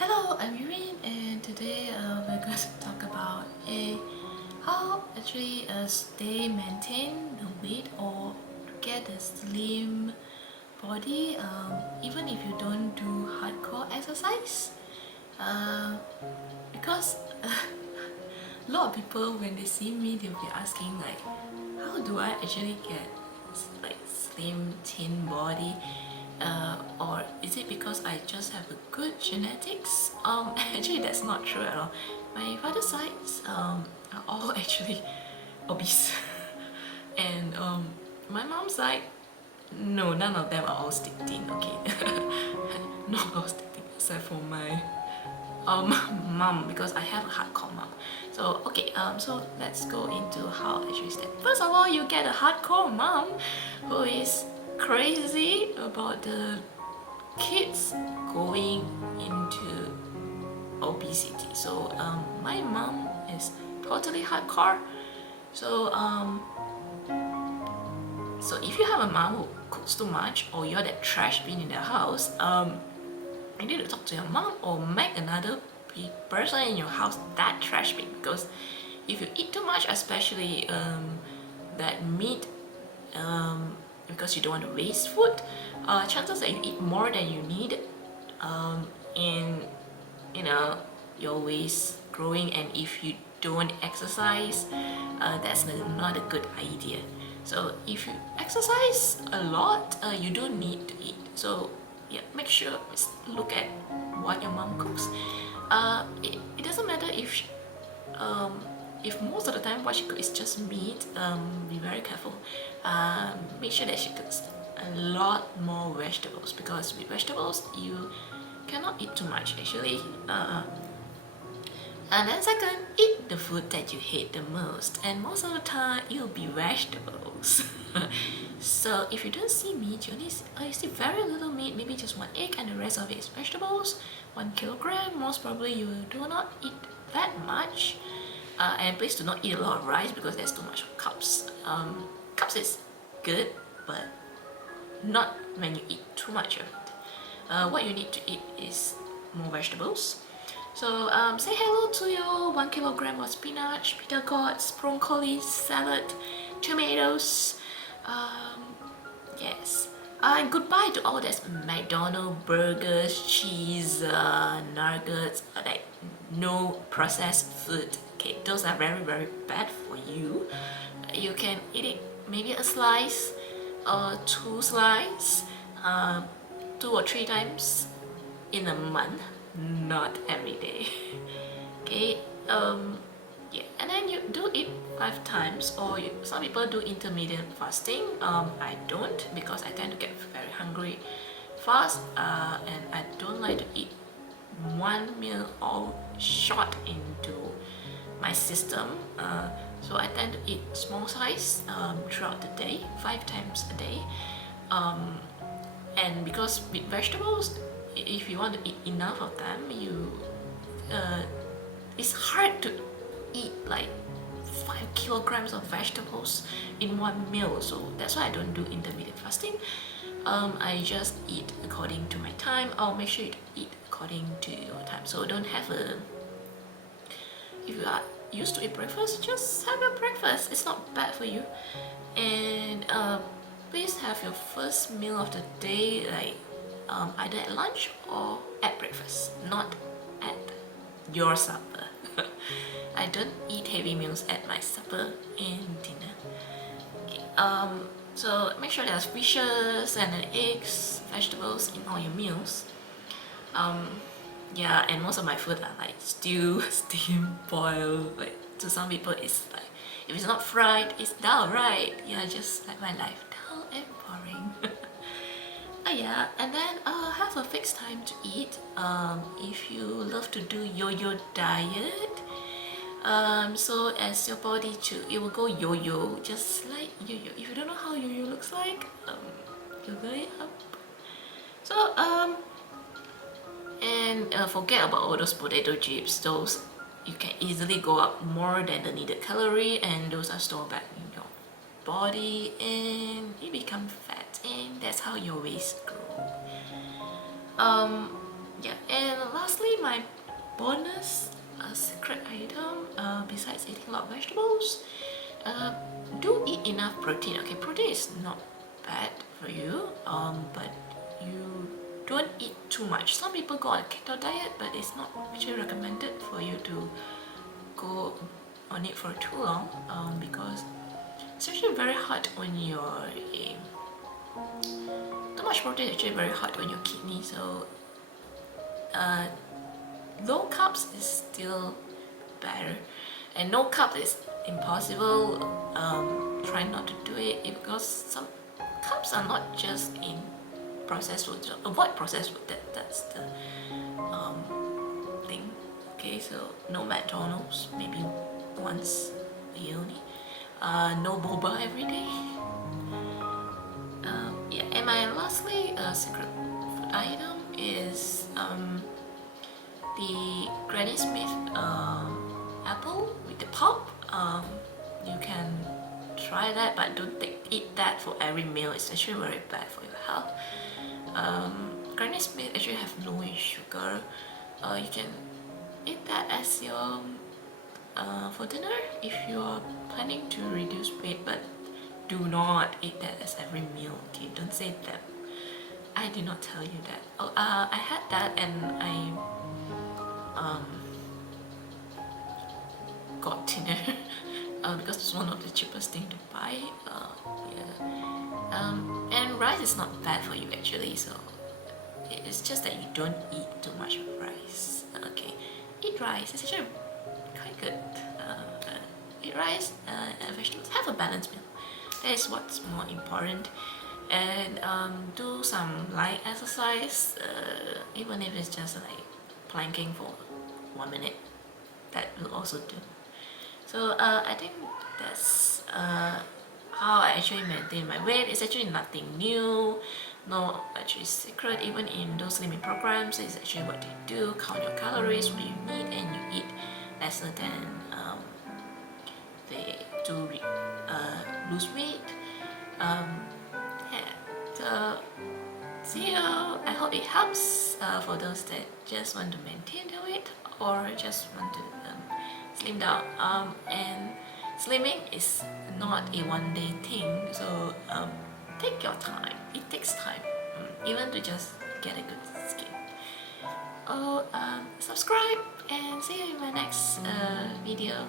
Hello, I'm Irene, and today we're going to talk about how actually maintain the weight or get a slim body even if you don't do hardcore exercise. Uh, because a lot of people when they see me, they'll be asking like, how do I actually get like slim thin body? Or is it because I just have a good genetics? Actually that's not true at all. My father's sides are all actually obese and my mom's side, no, none of them are all stick thin, okay. Not all stick thin except for my mom, because I have a hardcore mom. So okay, so let's go into how I actually step. First of all, you get a hardcore mom who is crazy about the kids going into obesity. So my mom is totally hardcore. So so if you have a mom who cooks too much, or you're that trash bin in the house, you need to talk to your mom or make another person in your house that trash bin. Because if you eat too much, especially that meat, because you don't want to waste food, chances that you eat more than you need, and you know your waist growing, and if you don't exercise, that's not a good idea. So if you exercise a lot, you don't need to eat. So yeah, make sure look at what your mom cooks. It doesn't matter if most of the time what she cooks is just meat. Be very careful. Make sure that she cooks a lot more vegetables, because with vegetables you cannot eat too much actually. And then second, eat the food that you hate the most, and most of the time it'll be vegetables. So if you don't see meat, you see very little meat, maybe just one egg, and the rest of it is vegetables. 1 kilogram, most probably you do not eat that much. And please do not eat a lot of rice, because there's too much carbs. Carbs is good, but not when you eat too much of it. What you need to eat is more vegetables. So say hello to your 1 kilogram of spinach, bitter gourds, broccoli, salad, tomatoes. Yes. And goodbye to all that McDonald's burgers, cheese, nuggets, like no processed food. Okay, those are very bad for you. You can eat it maybe a slice or 2 slices, 2 or 3 times in a month, not every day. Okay, yeah, and then you do it 5 times, or some people do intermittent fasting. I don't, because I tend to get very hungry fast, and I don't like to eat one meal all shot into my system. So I tend to eat small size throughout the day, 5 times a day. And because with vegetables, if you want to eat enough of them, it's hard to eat like 5 kilograms of vegetables in one meal. So that's why I don't do intermittent fasting. I just eat according to my time. I'll make sure you eat according to your time. So don't have if you are used to eat breakfast, just have your breakfast. It's not bad for you. And please have your first meal of the day like either at lunch or at breakfast, not at your supper. I don't eat heavy meals at my supper and dinner. Okay. So make sure there's fishes and then eggs, vegetables in all your meals. Yeah, and most of my food are like stew, steam, boil. Like to some people, it's like if it's not fried, it's dull, right? Yeah, just like my life, dull and boring. Yeah, and then have a fixed time to eat. If you love to do yo-yo diet, so as your body it will go yo-yo, just like yo-yo. If you don't know how yo-yo looks like, Google it up. So and forget about all those potato chips. Those you can easily go up more than the needed calorie, and those are stored back in your body, and you become fat, and that's how your waist grow. Yeah, and lastly, actually my bonus secret item, besides eating a lot of vegetables, do eat enough protein. Okay, protein is not bad for you, but you don't eat too much. Some people go on a keto diet, but it's not actually recommended for you to go on it for too long, because it's actually very hard on your too much protein is actually very hard on your kidney. So low carbs is still better, and no carbs is impossible. Try not to do it because some carbs are not just in processed food. So avoid processed food. That's the thing. Okay, so no McDonald's, maybe once a year only. No boba every day. Yeah, and my lastly secret food item is the Granny Smith apple with the pulp. You can try that, but don't eat that for every meal. It's actually very bad for your health. Granny Smith actually have low in sugar. You can eat that as your for dinner if you're planning to reduce weight, but do not eat that as every meal. Okay, don't say that. I did not tell you that. Oh, I had that and I got dinner because it's one of the cheapest thing to buy. Yeah. And rice is not bad for you actually, so it's just that you don't eat too much rice. Okay, eat rice. It's actually quite good. Eat rice and vegetables. Have a balanced meal. That is what's more important. And do some light exercise, even if it's just like planking for 1 minute. That will also do. So I think that's how I actually maintain my weight. It's actually nothing new, no actually secret. Even in those slimming programs, it's actually what you do. Count your calories, what you need, and you eat lesser than they do lose weight. Yeah, so see you. I hope it helps for those that just want to maintain their weight or just want to slim down. And slimming is not a one-day thing, so take your time. It takes time, even to just get a good skin. Oh, subscribe and see you in my next video.